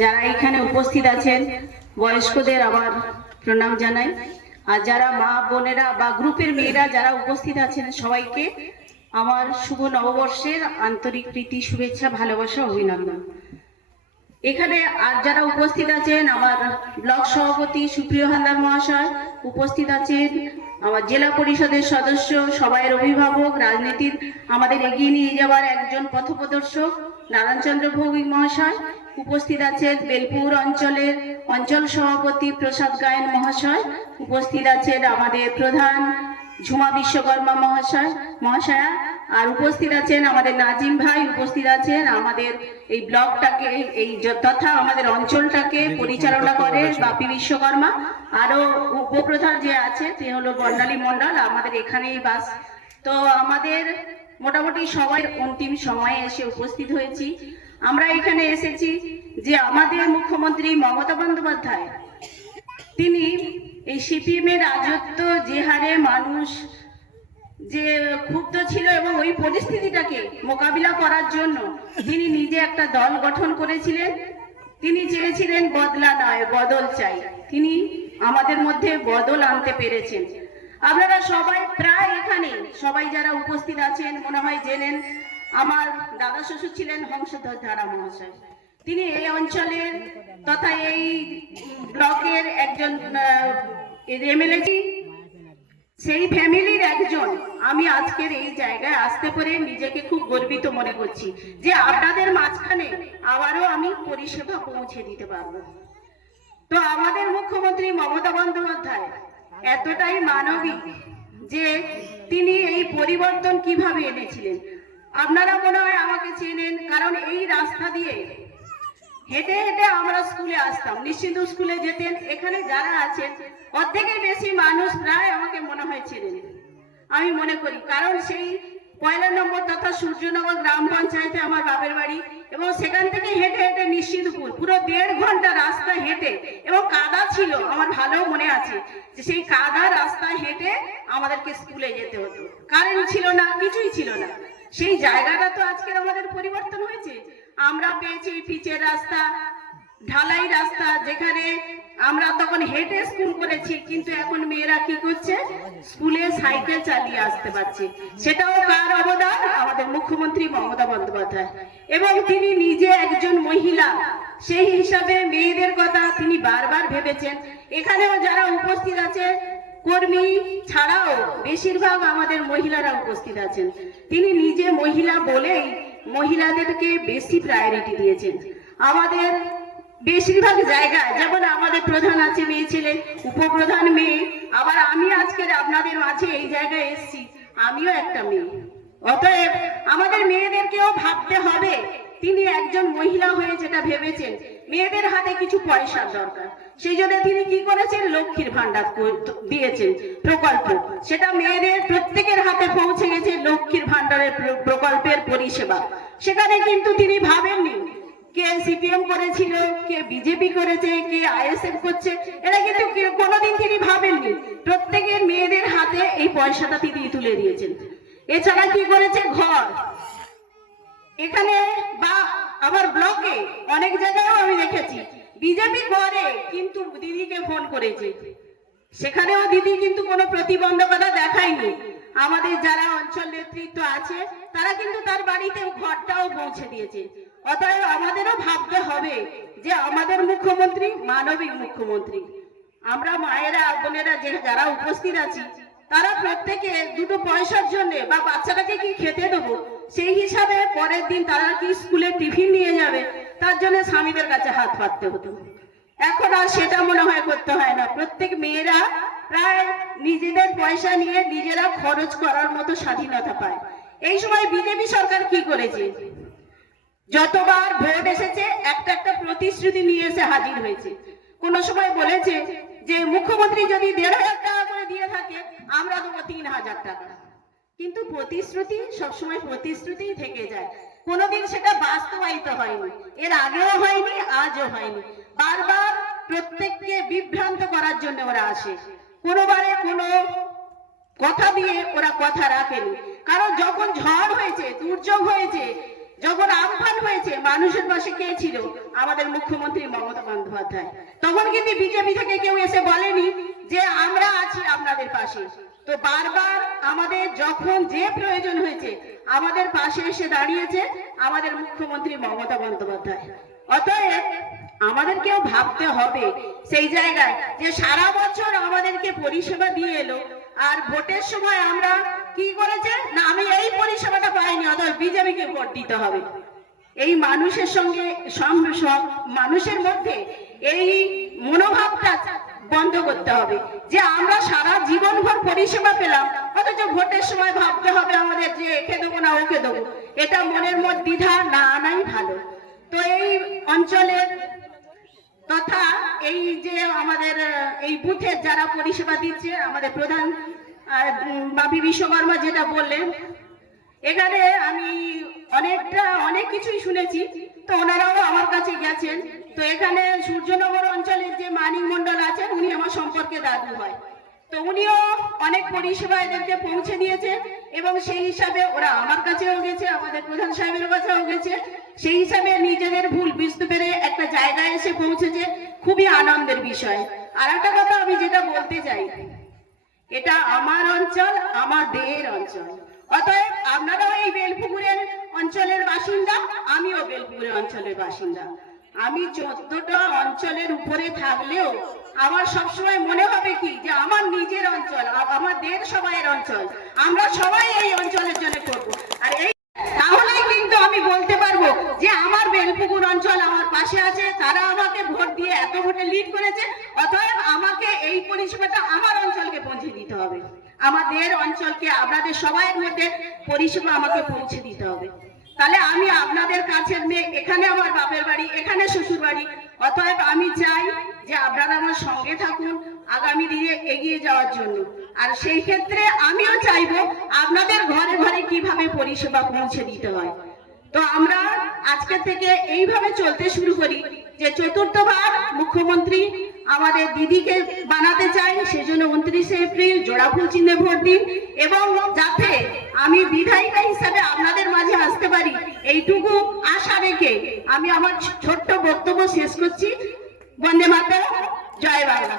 যারা এখানে উপস্থিত আছেন বয়স্কদের আবার প্রণাম জানাই, আর যারা মা বোনেরা বা গ্রুপের মেয়েরা যারা উপস্থিত আছেন সবাইকে আমার শুভ নববর্ষের আন্তরিক প্রীতি, শুভেচ্ছা, ভালোবাসা, অভিনন্দন। এখানে আর যারা উপস্থিত আছেন আমার ব্লক সভাপতি সুপ্রিয় হালদার মহাশয়, উপস্থিত আছেন আমার জেলা পরিষদের সদস্য, সবাইয়ের অভিভাবক, রাজনীতির আমাদের এগিয়ে নিয়ে যাওয়ার একজন পথপ্রদর্শক নারায়ণচন্দ্র ভৌমিক মহাশয়, উপস্থিত আছেন বেলপুর অঞ্চলের অঞ্চল সভাপতি প্রসাদ গায়েন মহাশয়, উপস্থিত আছেন আমাদের প্রধান ঝুমা বিশ্বকর্মা মহাশয়া, আর উপস্থিত আছেন আমাদের নাজিম ভাই, উপস্থিত আছেন আমাদের এই ব্লকটাকে এই তথা আমাদের অঞ্চলটাকে পরিচালনা করে বাপি বিশ্বকর্মা, আরো উপপ্রধান যে আছে তিনি হলো বর্ণালী মণ্ডল, আমাদের এখানেই বাস। তো আমাদের মোটামুটি সবাই অন্তিম সময়ে এসে উপস্থিত হয়েছি। আমরা এখানে এসেছি যে আমাদের মুখ্যমন্ত্রী মমতা বন্দ্যোপাধ্যায় তিনি এই সিপিএম এর রাজত্ব যে হারে মানুষ যে ক্ষুব্ধ ছিল এবং ওই পরিস্থিতিটাকে মোকাবিলা করার জন্য তিনি নিজে একটা দল গঠন করেছিলেন। তিনি চেয়েছিলেন বদলা নয় বদল চাই, তিনি আমাদের মধ্যে বদল আনতে পেরেছেন। আপনারা সবাই প্রায় এখানে সবাই যারা উপস্থিত আছেন মনে হয় জেনেন আমার দাদা শ্বশুর ছিলেন হংসধর ধারা মহাশয়, তিনি এই অঞ্চলের তথা এই ব্লকের একজন এমএলএ, সেই ফ্যামিলির একজন। আমি আজকের এই জায়গায় আসতে পেরে নিজেকে খুব গর্বিত মনে করছি যে আপনাদের মাঝখানে আবারও আমি পরিষেবা পৌঁছে দিতে পারবো। তো আমাদের মুখ্যমন্ত্রী মমতা বন্দ্যোপাধ্যায় এতটাই মানবিক যে তিনি এই পরিবর্তন কিভাবে এনেছিলেন। আপনারা মনে হয় আমাকে চেনেন, কারণ এই রাস্তা দিয়ে হেঁটে হেঁটে আমরা স্কুলে আসতাম, নিশ্চিন্ত স্কুলে যেতেন। এখানে যারা আছেন অর্ধেকের বেশি মানুষ প্রায় আমাকে মনে হয় চেনেন, আমি মনে করি, কারণ সেই 1 নম্বর তথা সূর্যনগর গ্রাম পঞ্চায়েতে আমার বাপের বাড়ি, এবং সেখান থেকে হেঁটে হেঁটে নিশ্চিন্তপুর পুরো 1.5 ঘন্টা রাস্তা হেঁটে, এবং কাদা ছিল, আমার ভালো মনে আছে যে সেই কাদা রাস্তা হেঁটে আমাদেরকে স্কুলে যেতে হতো। কারেন্ট ছিল না, কিছুই ছিল না। সেই জায়গাটা তো আজকের আমাদের পরিবর্তন হয়েছে। আমরা পেয়েছি পিচের রাস্তা, ঢালাই রাস্তা, যেখানে আমরা তখন হেঁটে স্কুল করেছি, কিন্তু এখন মেয়েরা কি করছে, স্কুলে সাইকেল চালিয়ে আসতে পারছে। সেটাও কার অবদান? আমাদের মুখ্যমন্ত্রী মমতা বন্দ্যোপাধ্যায়। এবং তিনি নিজে একজন মহিলা, সেই হিসাবে মেয়েদের কথা তিনি বারবার ভেবেছেন। এখানেও যারা উপস্থিত আছে কর্মী ছাড়াও বেশিরভাগ আমাদের মহিলারা উপস্থিত আছেন। তিনি নিজে মহিলা বলেই মহিলাদেরকে বেশি প্রায়োরিটি দিয়েছেন। আমাদের বেশিরভাগ জায়গায় যেমন আমাদের প্রধান আছে মেয়ে ছেলে, উপপ্রধান মেয়ে, আবার আমি আজকের আপনাদের মাঝে এই জায়গায় এসেছি, আমিও একটা মেয়ে। অতএব আমাদের মেয়েদেরকেও ভাবতে হবে, তিনি একজন মহিলা হয়ে যেটা ভেবেছেন মেয়েদের হাতে কিছু পয়সার দরকার, সেই জন্য তিনি কি করেছেন, লক্ষ্মীর ভান্ডার দিয়েছেন প্রকল্প, সেটা মেয়েদের প্রত্যেকের হাতে পৌঁছে গেছে লক্ষ্মীর ভান্ডারের প্রকল্পের পরিষেবা। সেখানে কিন্তু তিনি ভাবেননি কে সিপিএম করেছিল, কে বিজেপি করেছে, কে আইএসএফ করছে, এটা কিন্তু কোনোদিন তিনি ভাবেননি। প্রত্যেকের মেয়েদের হাতে এই পয়সাটা তিনি তুলে দিয়েছেন। এছাড়া কি করেছে, ঘর এখানে বা আমার ব্লকে অনেক জায়গায়ও আমি দেখেছি বিজেপি করে, কিন্তু দিদিকে ফোন করেছে, সেখানেও দিদি কিন্তু কোনো প্রতিবন্ধকতা দেখায়নি। আমাদের যারা অঞ্চল নেতৃত্ব আছে তারা কিন্তু তার বাড়িতে ঘরটাও পৌঁছে দিয়েছে। অতএব আমাদেরও ভাবতে হবে যে আমাদের মুখ্যমন্ত্রী মানবিক মুখ্যমন্ত্রী। আমরা মায়েরা বোনেরা যারা উপস্থিত আছি তারা প্রত্যেকে দুটো পয়সার জন্য বা বাচ্চাটাকে কি খেতে দেবো সেই হিসাবে পরের দিন তারা কি স্কুলে টিফিন নিয়ে যাবে তার জন্য স্বামীদের কাছে হাত পাততে হতো। এখন আর সেটা মনে হয় করতে হয় না। প্রত্যেক মেয়েরা প্রায় নিজেদের পয়সা নিয়ে নিজেরা খরচ করার মতো স্বাধীনতা পায়। এই সময় বিজেপি সরকার কি করেছে, যতবার ভোট এসেছে একটা একটা প্রতিশ্রুতি নিয়ে এসে হাজির হয়েছে। কোন সময় বলেছে যে মুখ্যমন্ত্রী যদি 1,500 টাকা করে দিয়ে থাকে আমরা দেবো 3,000 টাকা, কিন্তু প্রতিশ্রুতি সবসময় প্রতিশ্রুতিই থেকে যায়, কোনোদিন সেটা বাস্তবায়িত হয়নি। এর আগেও হয়নি, আজও হয়নি। বারবার প্রত্যেককে বিভ্রান্ত করার জন্য ওরা আসে, কোনোবারে কোনো কথা দিয়ে ওরা কথা রাখেনি। কারণ যখন ঝড় হয়েছে, দুর্যোগ হয়েছে, যখন আমফান হয়েছে মানুষের পাশে কে ছিল? আমাদের মুখ্যমন্ত্রী মমতা বন্দ্যোপাধ্যায়। তখন কিন্তু বিজেপি থেকে কেউ এসে বলেনি যে আমরা আছি আপনাদের পাশে। তো বারবার আমাদের যখন যে প্রয়োজন হয়েছে আমাদের পাশে এসে দাঁড়িয়েছে আমাদের মুখ্যমন্ত্রী মমতা বন্দ্যোপাধ্যায়। অতএব আমাদেরকেও ভাবতে হবে সেই জায়গায় যে সারা বছর আমাদেরকে পরিষেবা দিয়ে এলো, আর ভোটের সময় আমরা কি করেছে না, আমি এই পরিষেবাটা পাইনি, অতএব বিজেপিকে ভোট দিতে হবে। এই মানুষের সঙ্গে সব মানুষের মধ্যে এই মনোভাবটা বন্ধ করতে হবে যে আমরা সারা জীবনভর পরিষেবা পেলাম, অথচ ভোটের সময় ভাবতে হবে আমাদের যে একে দেবো না ওকে দেবো। এটা মনের মধ্যে দ্বিধা না আনাই ভালো। তো এই অঞ্চলের তথা এই যে আমাদের এই বুথের যারা পরিষেবা দিচ্ছে, আমাদের প্রধান বাপি বিশ্বকর্মা যেটা বললেন, এখানে আমি অনেক কিছুই শুনেছি। তো ওনারাও আমার কাছে গেছেন। তো এখানে সূর্যনগর অঞ্চলের যে মানিক মন্ডল আছেন উনি আমার সম্পর্কে দাদু হয়। তো উনিও অনেক পরিষেবা এদেরকে পৌঁছে দিয়েছে এবং সেই হিসাবে ওরা আমার কাছেও গেছে, আমাদের প্রধান সাহেবের কাছেও গেছে। সেই হিসাবে নিজেদের ভুল বুঝতে পেরে একটা জায়গায় এসে পৌঁছেছে, খুবই আনন্দের বিষয়। আর একটা কথা আমি যেটা বলতে চাই, এটা আমার অঞ্চল, আমাদের অঞ্চল। অতএব আপনারাও এই বেলপুকুরের অঞ্চলের বাসিন্দা, আমিও বেলপুকুরের অঞ্চলের বাসিন্দা। আমি 14টা অঞ্চলের উপরে থাকলেও আমার সবসময় মনে হবে কি যে আমার নিজের অঞ্চল, আমাদের সবাইয়ের অঞ্চল, আমরা সবাই এই অঞ্চলের জন্য করবো। আর এই তাহলেই কিন্তু আমি বলতে পারবো যে আমার বেলপুকুর অঞ্চল আমার পাশে আছে, তারা আমাকে ভোট দিয়ে এত ভোটে লিড করেছে। অতএব আমাকে এই পরিষেবাটা আমার অঞ্চলকে পৌঁছে দিতে হবে, আমাদের অঞ্চলকে আপনাদের সবাইয়ের মধ্যে পরিষেবা আমাকে পৌঁছে দিতে হবে। তাহলে আমি আপনাদের কাছের মেয়ে, এখানে আমার বাপের বাড়ি, এখানে শ্বশুর বাড়ি। অতএব আমি চাই যে আপনারা আমার সঙ্গে থাকুন আগামী দিনে এগিয়ে যাওয়ার জন্য। আর সেই ক্ষেত্রে আমিও চাইবো আপনাদের ঘরে ঘরে কিভাবে পরিষেবা পৌঁছে দিতে হয়। তো আমরা আজকে থেকে এইভাবে চলতে শুরু করি যে 4র্থবার মুখ্যমন্ত্রী আমাদের দিদিকে বানাতে চাই, সেজন্য 29শে এপ্রিল জোড়াফুল চিহ্নে ভোট দিন। এবং যাতে আমি বিধায়িকা হিসাবে আপনাদের মাঝে আসতে পারি এইটুকু আশা রেখে আমি আমার ছোট্ট বক্তব্য শেষ করছি। বন্দে মাতরম, জয় বাংলা।